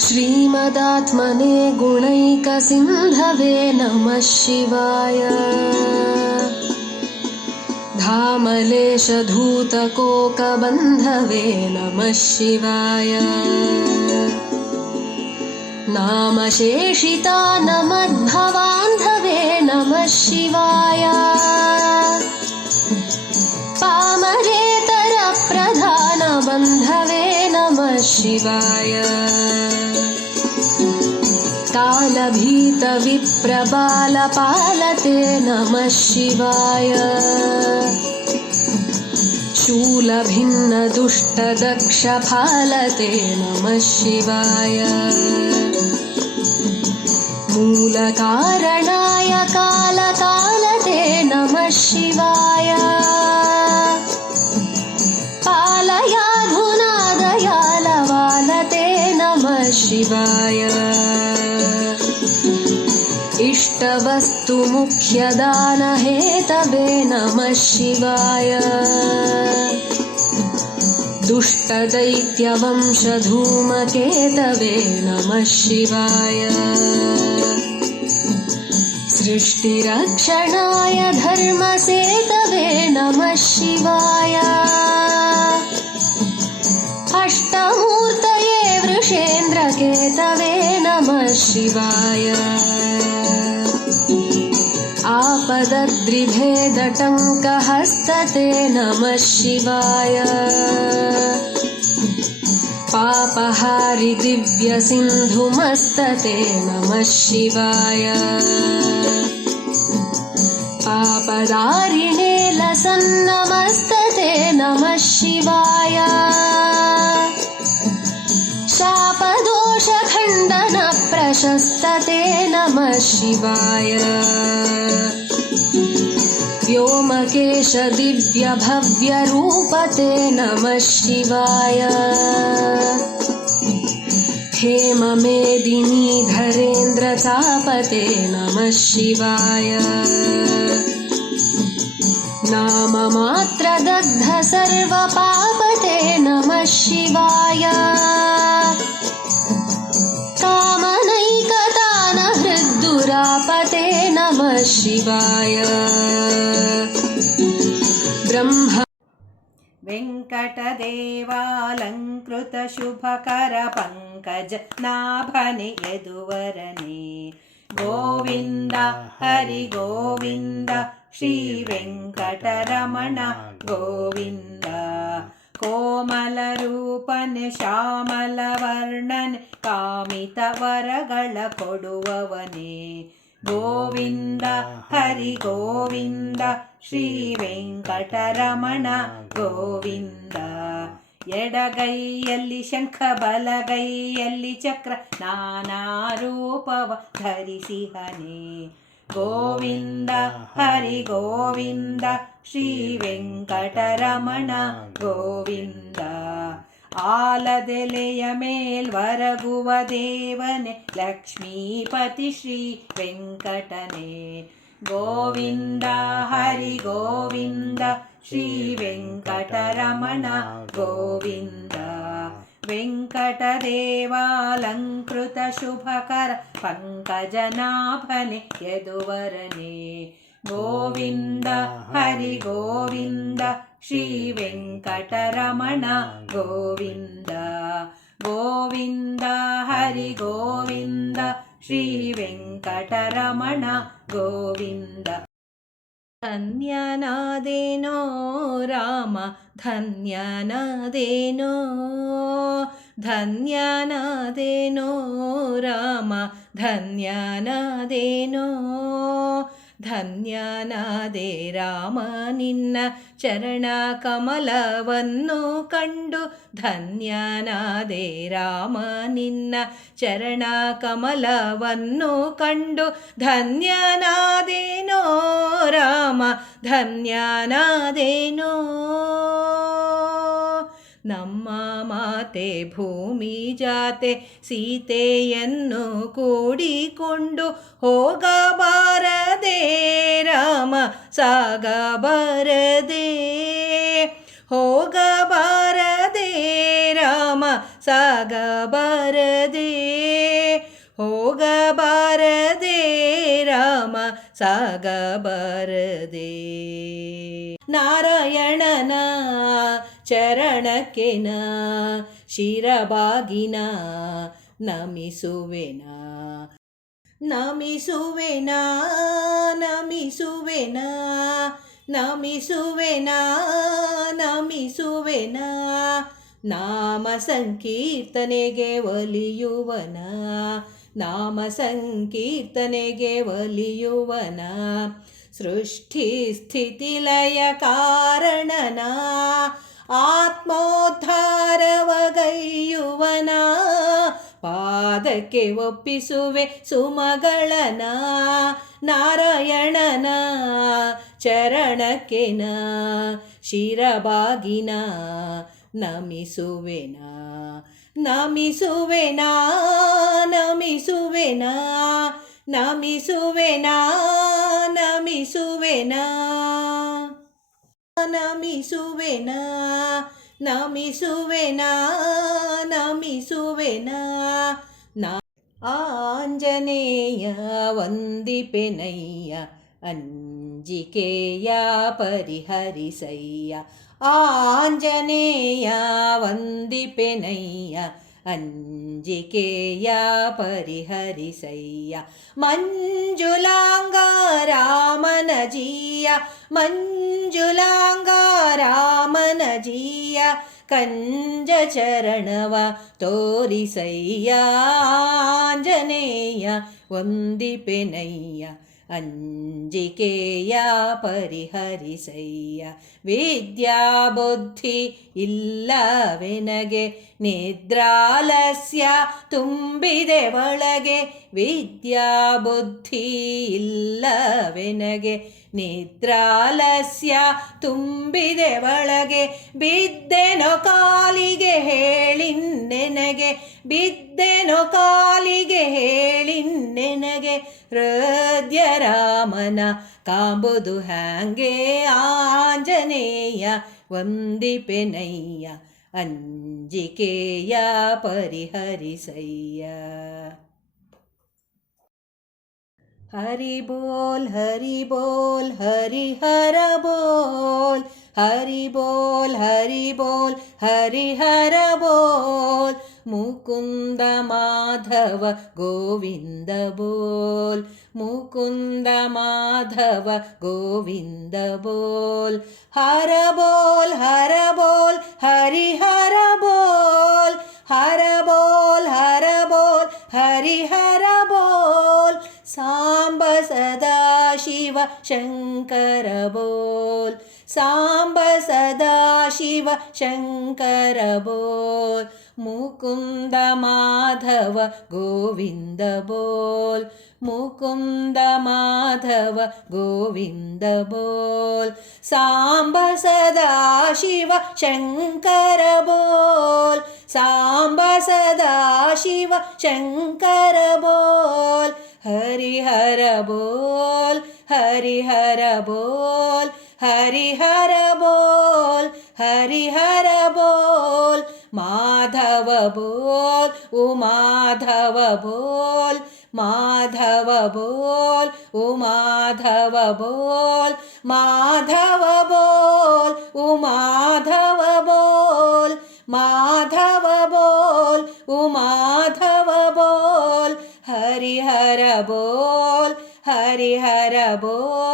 श्रीमदात्मने गुणैकसिन्धवे नमः शिवाय। धामलेशधूतकोकबन्धवे नमः शिवाय। नामशेषिता नमद्भवान्धवे नमः शिवाय। पामरेतरप्रधानबन्धवे नमः शिवाय कालभीतविप्रबालपालते नमः शिवाय। शूलभिन्नदुष्टदक्षफालते नमः शिवाय। मूलकारणाय कालकालते नमः शिवाय। पालयाधुना दयालवालते नमः शिवाय इष्टवस्तुमुख्यदानहेतवे नमः शिवाय। दुष्टदैत्यवंशधूमकेतवे नमः शिवाय। सृष्टिरक्षणाय धर्मसेतवे नमः शिवाय। अष्टमूर्तये वृषेन्द्रकेतवे नमः शिवाय आपदद्रिभेदटङ्कहस्तते नमः शिवाय। पापहारि दिव्यसिन्धुमस्तते नमः शिवाय। पापदारिणे लसन्नमस्तते नमः शिवाय। शापदोषखण्डनप्रशस्तते नमः शिवाय व्योमकेशदिव्यभव्यरूपते नमः शिवाय हेममेदिनीधरेन्द्रतापते नमः शिवाय नाममात्रदग्ध सर्वपापते नमः शिवाय शिवाय ब्रह्म वेङ्कटदेवालङ्कृतशुभकरपङ्कजनाभनि यदुवरने गोविन्द हरि गोविन्द श्रीवेङ्कटरमण गोविन्द ಕೋಮಲರೂಪನ್ ಶ್ಯಾಮಲವರ್ಣನ್ ಕಾಮಿತವರಗಳ ಕೊಡುವವನೇ ಗೋವಿಂದ ಹರಿ ಗೋವಿಂದ ಶ್ರೀ ವೆಂಕಟರಮಣ ಗೋವಿಂದ. ಎಡಗೈಯಲ್ಲಿ ಶಂಖ, ಬಲಗೈಯಲ್ಲಿ ಚಕ್ರ, ನಾನಾ ರೂಪವ ಧರಿಸಿಹನೆ. ಗೋವಿಂದ ಹರಿ ಗೋವಿಂದ ಶ್ರೀ ವೆಂಕಟರಮಣ ಗೋವಿಂದ. ಆಲದೆಲೆಯ ಮೇಲ್ವರಗುವ ದೇವನೆ ಲಕ್ಷ್ಮೀಪತಿ ಶ್ರೀ ವೆಂಕಟನೆ ಗೋವಿಂದ ಹರಿ ಗೋವಿಂದ ಶ್ರೀ ವೆಂಕಟರಮಣ ಗೋವಿಂದ ವೆಂಕಟದೇವಾಲಂಕೃತ ಶುಭಕರ ಪಂಕಜನಾಭನೆ ಯದುವರನೆ ಗೋವಿಂದ ಹರಿ ಗೋವಿಂದ ಶ್ರೀ ವೆಂಕಟರಮಣ ಗೋವಿಂದ ಗೋವಿಂದ ಹರಿ ಗೋವಿಂದ ಶ್ರೀ ವೆಂಕಟರಮಣ ಗೋವಿಂದ ಧನ್ಯನಾದೇನೋ ರಾಮ ಧನ್ಯನಾದೇನೋ ಧನ್ಯನಾದೇನೋ ರಾಮ ಧನ್ಯನಾದೇನೋ ಧನ್ಯನಾದೆ ರಾಮ, ನಿನ್ನ ಚರಣ ಕಮಲವನ್ನು ಕಂಡು. ಧನ್ಯನಾದೆ ರಾಮ, ನಿನ್ನ ಚರಣ ಕಮಲವನ್ನು ಕಂಡು. ಧನ್ಯನಾದೇನೋ ರಾಮ, ಧನ್ಯನಾದೇನೋ ನಮ್ಮ ಮಾತೆ ಭೂಮಿ ಜಾತೆ ಸೀತೆಯನ್ನು ಕೂಡಿಕೊಂಡು ಹೋಗಬಾರದೆ, ರಾಮ ಸಾಗಬಾರದೆ. ಹೋಗಬಾರದೆ, ರಾಮ ಸಾಗಬಾರದೆ. ಹೋಗಬಾರದೆ, ರಾಮ ಸಾಗಬಾರದೆ. ನಾರಾಯಣನ ಚರಣಕ್ಕೆ ನಾ ಶಿರಬಾಗಿನ ನಮಿಸುವೆನ. ನಮಿಸುವೆನ ನಮಿಸುವೆನ ನಮಿಸುವೆನ ನಮಿಸುವೆನ. ನಾಮ ಸಂಕೀರ್ತನೆಗೆ ಒಲಿಯುವನ, ನಾಮ ಸಂಕೀರ್ತನೆಗೆ ಒಲಿಯುವನ. ಸೃಷ್ಟಿ ಸ್ಥಿತಿಲಯ ಕಾರಣನ ಆತ್ಮೋದ್ಧಾರವಗೈಯುವನ. ಪಾದಕ್ಕೆ ಒಪ್ಪಿಸುವೆ ಸುಮಗಳನ. ನಾರಾಯಣನ. ಚರಣಕ್ಕೆ ನ ಶಿರಬಾಗಿನ. ನಮಿಸುವೆನ. ನಮಿಸುವೆನ. ನಮಿಸುವೆನ. ನಮಿಸುವೆನ. ನಮಿಸುವೆನ. ನಮಿಸುವೆನ ನಮಿಸುವೆನ ನಮಿಸುವೆನ ನಾ ಆಂಜನೇಯ ವಂದಿಪೆನಯ್ಯ ಅಂಜಿಕೆಯ ಪರಿಹರಿಸಯ್ಯ ಆಂಜನೇಯ ವಂದಿಪೆನಯ್ಯ अञ्जिकेया परिहरि मञ्जुलाङ्गुलाङ्गा रामनजिया कञ्जचरणवारि वन्दिपेण्या ಅಂಜಿಕೆಯ ಪರಿಹರಿಸಯ್ಯ. ವಿದ್ಯಾ ಬುದ್ಧಿ ಇಲ್ಲವೆನಗೆ ನಿದ್ರಾಲಸ್ಯ ತುಂಬಿದೆ ಒಳಗೆ. ವಿದ್ಯಾ ಬುದ್ಧಿ ಇಲ್ಲವೆನಗೆ ನಿದ್ರಾಲಸ್ಯ ತುಂಬಿದೆ ಒಳಗೆ. ಬಿದ್ದೆನೋ ಕಾಲಿಗೆ ಹೇಳಿನ್ನೆನಗೆ ಬಿದ್ದ ಕಾಲಿಗೆ ಹೇಳಿನ್ನೆನಗೆ ಹೃದಯ ರಾಮನ ಕಾಂಬುದು ಹ್ಯಾಂಗೆ? ಆಂಜನೇಯ ಒಂದಿಪೆನಯ್ಯ ಅಂಜಿಕೆಯ ಪರಿಹರಿಸಯ್ಯ. ஹரி போல் ஹரி போல் ஹரி ஹர போல் ஹரி போல் ஹரி போல் ஹரி ஹர போல் முகுந்த மாதவ கோவிந்த போல் முகுந்த மாதவ கோவிந்த போல் ஹர போல் ஹர போல் ஹரி ஹர போல் ஹர போல் ஹர போல் ஹரி ஹர போல் சா सदा शिव शङ्कर बोल साम्ब सदा शिव शङ्कर बोल मुकुन्द माधव गोविन्द बोल। मुकुन्द माधव गोविन्द बोल। साम्ब सदा शिव शङ्कर बोल साम्ब सदा शिव शङ्कर बोल हरि हर बोल हरि हर बोल हरि हर बोल हरि हर बोल। माधव बोल ओ माधव बोल माधव बोल ओ माधव बोल। माधव बोल ओ माधव बोल, माधव बोल हरि हर बोल